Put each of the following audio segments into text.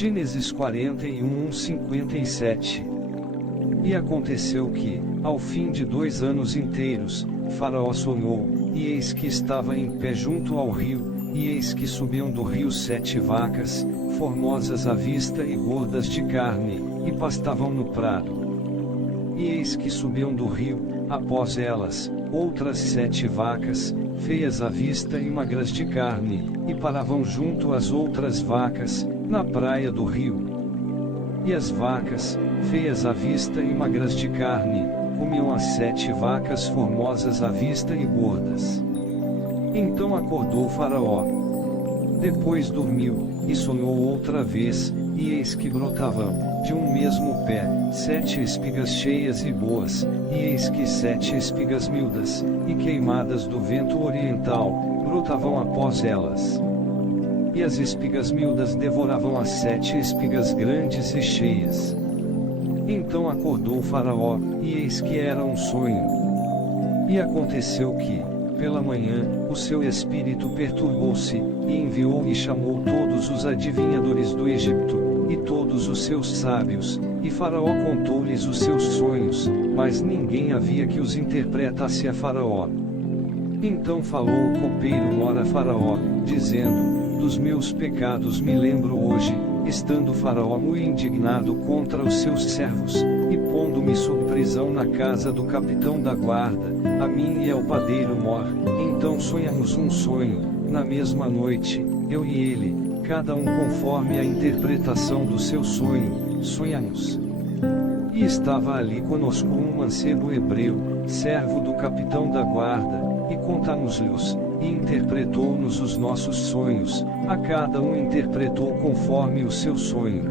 Gênesis 41:57. E aconteceu que, ao fim de 2 anos inteiros, Faraó sonhou, e eis que estava em pé junto ao rio, e eis que subiam do rio 7 vacas, formosas à vista e gordas de carne, e pastavam no prado. E eis que subiam do rio, após elas, outras 7 vacas, feias à vista e magras de carne, e paravam junto às outras vacas, na praia do rio. E as vacas, feias à vista e magras de carne, comiam as 7 vacas formosas à vista e gordas. Então acordou Faraó. Depois dormiu, e sonhou outra vez, e eis que brotavam, de um mesmo pé, 7 espigas cheias e boas, e eis que 7 espigas miúdas, e queimadas do vento oriental, brotavam após elas. E as espigas miúdas devoravam as 7 espigas grandes e cheias. Então acordou Faraó, e eis que era um sonho. E aconteceu que, pela manhã, o seu espírito perturbou-se, e enviou e chamou todos os adivinhadores do Egito, e todos os seus sábios, e Faraó contou-lhes os seus sonhos, mas ninguém havia que os interpretasse a Faraó. Então falou o copeiro Mor a Faraó, dizendo: dos meus pecados me lembro hoje, estando Faraó muito indignado contra os seus servos, e pondo-me sob prisão na casa do capitão da guarda, a mim e ao padeiro Mor. Então sonhamos um sonho, na mesma noite, eu e ele, cada um conforme a interpretação do seu sonho, sonhamos. E estava ali conosco um mancebo hebreu, servo do capitão da guarda, e conta-nos-lhos, e interpretou-nos os nossos sonhos, a cada um interpretou conforme o seu sonho.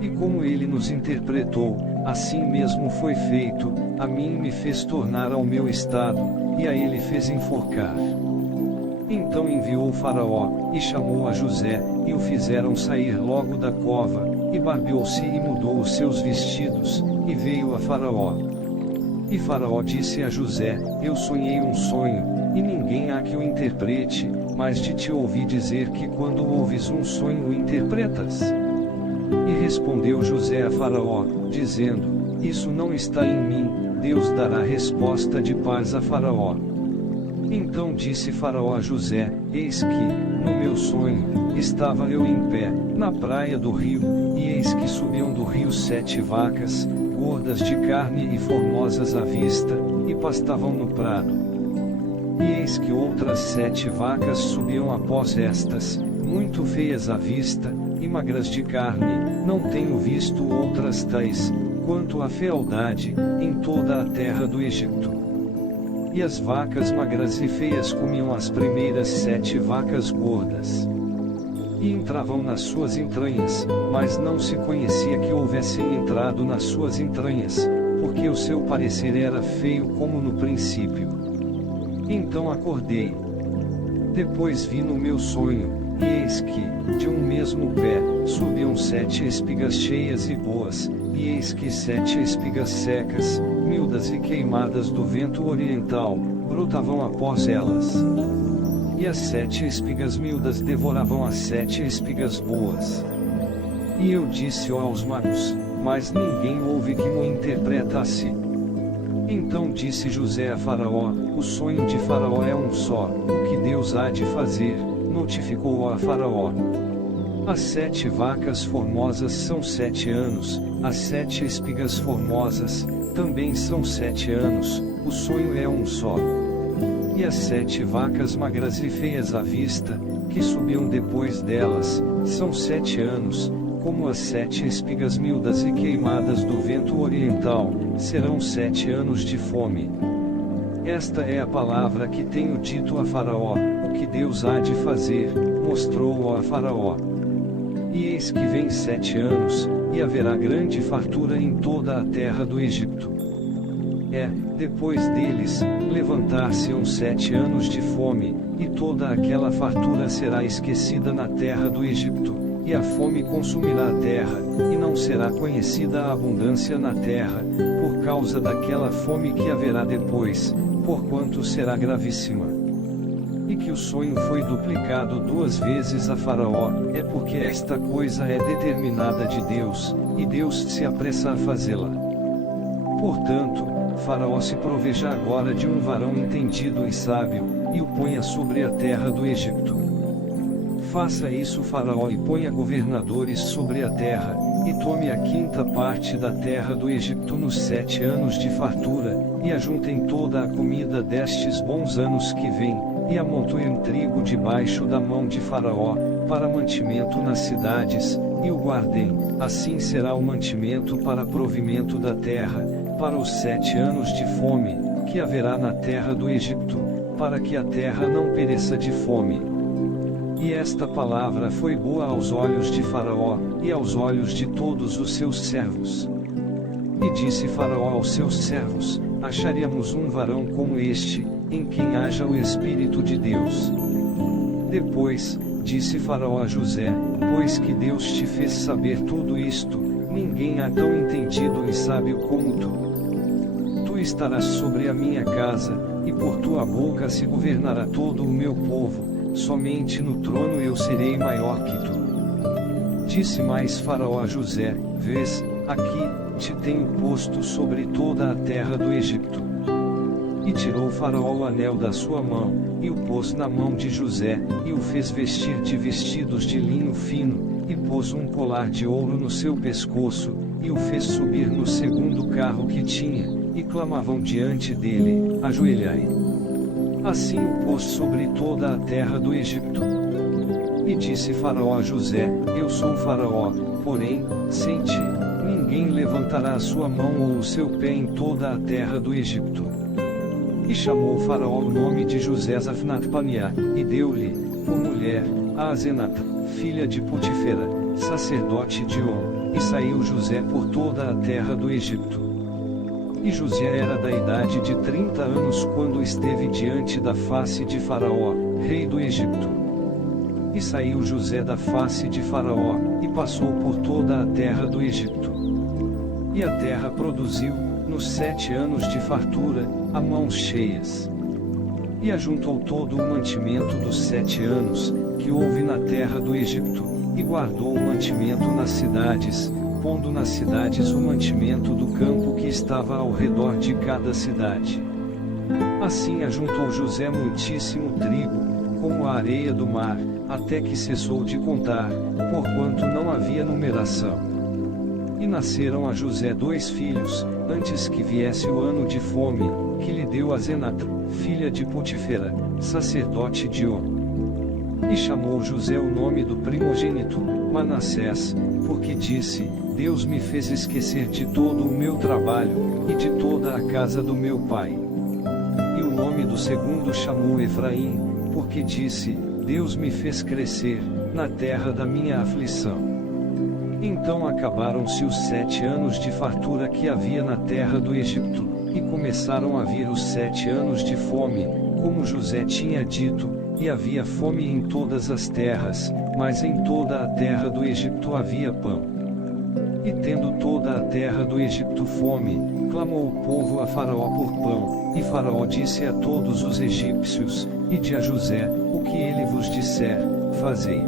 E como ele nos interpretou, assim mesmo foi feito, a mim me fez tornar ao meu estado, e a ele fez enforcar. Então enviou Faraó, e chamou a José, e o fizeram sair logo da cova, e barbeou-se e mudou os seus vestidos, e veio a Faraó. E Faraó disse a José: eu sonhei um sonho, e ninguém há que o interprete, mas de te ouvi dizer que quando ouves um sonho o interpretas. E respondeu José a Faraó, dizendo: isso não está em mim, Deus dará resposta de paz a Faraó. Então disse Faraó a José: eis que, no meu sonho, estava eu em pé, na praia do rio, e eis que subiam do rio 7 vacas, gordas de carne e formosas à vista, e pastavam no prado. E eis que outras 7 vacas subiam após estas, muito feias à vista, e magras de carne, não tenho visto outras tais, quanto à fealdade, em toda a terra do Egito. E as vacas magras e feias comiam as primeiras 7 vacas gordas. E entravam nas suas entranhas, mas não se conhecia que houvessem entrado nas suas entranhas, porque o seu parecer era feio como no princípio. Então acordei. Depois vi no meu sonho, e eis que, de um mesmo pé, subiam 7 espigas cheias e boas, e eis que 7 espigas secas, miúdas e queimadas do vento oriental, brotavam após elas. E as 7 espigas miúdas devoravam as 7 espigas boas. E eu disse aos magos, mas ninguém houve que me interpretasse. Então disse José a Faraó: o sonho de Faraó é um só, o que Deus há de fazer, notificou a Faraó. As 7 vacas formosas são 7 anos, as 7 espigas formosas, também são 7 anos, o sonho é um só. E as 7 vacas magras e feias à vista, que subiam depois delas, são 7 anos, como as 7 espigas miúdas e queimadas do vento oriental, serão 7 anos de fome. Esta é a palavra que tenho dito a Faraó, o que Deus há de fazer, mostrou-o a Faraó. E eis que vem 7 anos, e haverá grande fartura em toda a terra do Egito. Depois deles, levantar-se-ão 7 anos de fome, e toda aquela fartura será esquecida na terra do Egito, e a fome consumirá a terra, e não será conhecida a abundância na terra, por causa daquela fome que haverá depois, porquanto será gravíssima. e que o sonho foi duplicado 2 vezes a Faraó, é porque esta coisa é determinada de Deus, e Deus se apressa a fazê-la. Portanto, Faraó se proveja agora de um varão entendido e sábio, e o ponha sobre a terra do Egito. Faça isso Faraó e ponha governadores sobre a terra, e tome a 5ª parte da terra do Egito nos 7 anos de fartura, e ajuntem toda a comida destes bons anos que vêm, e amontoem trigo debaixo da mão de Faraó, para mantimento nas cidades, e o guardem, assim será o mantimento para provimento da terra, para os 7 anos de fome, que haverá na terra do Egito, para que a terra não pereça de fome. E esta palavra foi boa aos olhos de Faraó, e aos olhos de todos os seus servos. E disse Faraó aos seus servos: acharíamos um varão como este, em quem haja o Espírito de Deus. Depois, disse Faraó a José: pois que Deus te fez saber tudo isto, ninguém há tão entendido e sábio como tu. Tu estarás sobre a minha casa, e por tua boca se governará todo o meu povo, somente no trono eu serei maior que tu. Disse mais Faraó a José: vês, aqui, te tenho posto sobre toda a terra do Egito. E tirou Faraó o anel da sua mão, e o pôs na mão de José, e o fez vestir de vestidos de linho fino, e pôs um colar de ouro no seu pescoço, e o fez subir no 2º carro que tinha, e clamavam diante dele: ajoelhai. Assim o pôs sobre toda a terra do Egito. E disse Faraó a José: eu sou Faraó, porém, sem ti, ninguém levantará a sua mão ou o seu pé em toda a terra do Egito. E chamou Faraó o nome de José Zafnat-Paneah, e deu-lhe, por mulher, a Asenat, filha de Potifera, sacerdote de On, e saiu José por toda a terra do Egito. E José era da idade de 30 anos quando esteve diante da face de Faraó, rei do Egito. E saiu José da face de Faraó, e passou por toda a terra do Egito. E a terra produziu, nos 7 anos de fartura, a mãos cheias. E ajuntou todo o mantimento dos 7 anos, que houve na terra do Egito, e guardou o mantimento nas cidades, pondo nas cidades o mantimento do campo que estava ao redor de cada cidade. Assim ajuntou José muitíssimo trigo, como a areia do mar, até que cessou de contar, porquanto não havia numeração. E nasceram a José 2 filhos, antes que viesse o ano de fome, que lhe deu Asenat, filha de Potifera, sacerdote de On. E chamou José o nome do primogênito, Manassés, porque disse: Deus me fez esquecer de todo o meu trabalho, e de toda a casa do meu pai. E o nome do segundo chamou Efraim, porque disse: Deus me fez crescer, na terra da minha aflição. Então acabaram-se os 7 anos de fartura que havia na terra do Egito, e começaram a vir os 7 anos de fome, como José tinha dito, e havia fome em todas as terras, mas em toda a terra do Egito havia pão. E tendo toda a terra do Egito fome, clamou o povo a Faraó por pão, e Faraó disse a todos os egípcios: Ide a José, o que ele vos disser, fazei.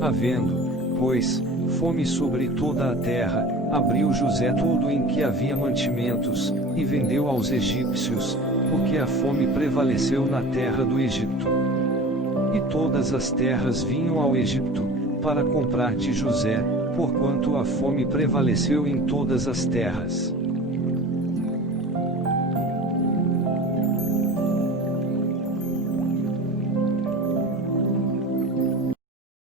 Havendo, pois, fome sobre toda a terra, abriu José tudo em que havia mantimentos, e vendeu aos egípcios, porque a fome prevaleceu na terra do Egito. E todas as terras vinham ao Egito, para comprar de José, porquanto a fome prevaleceu em todas as terras.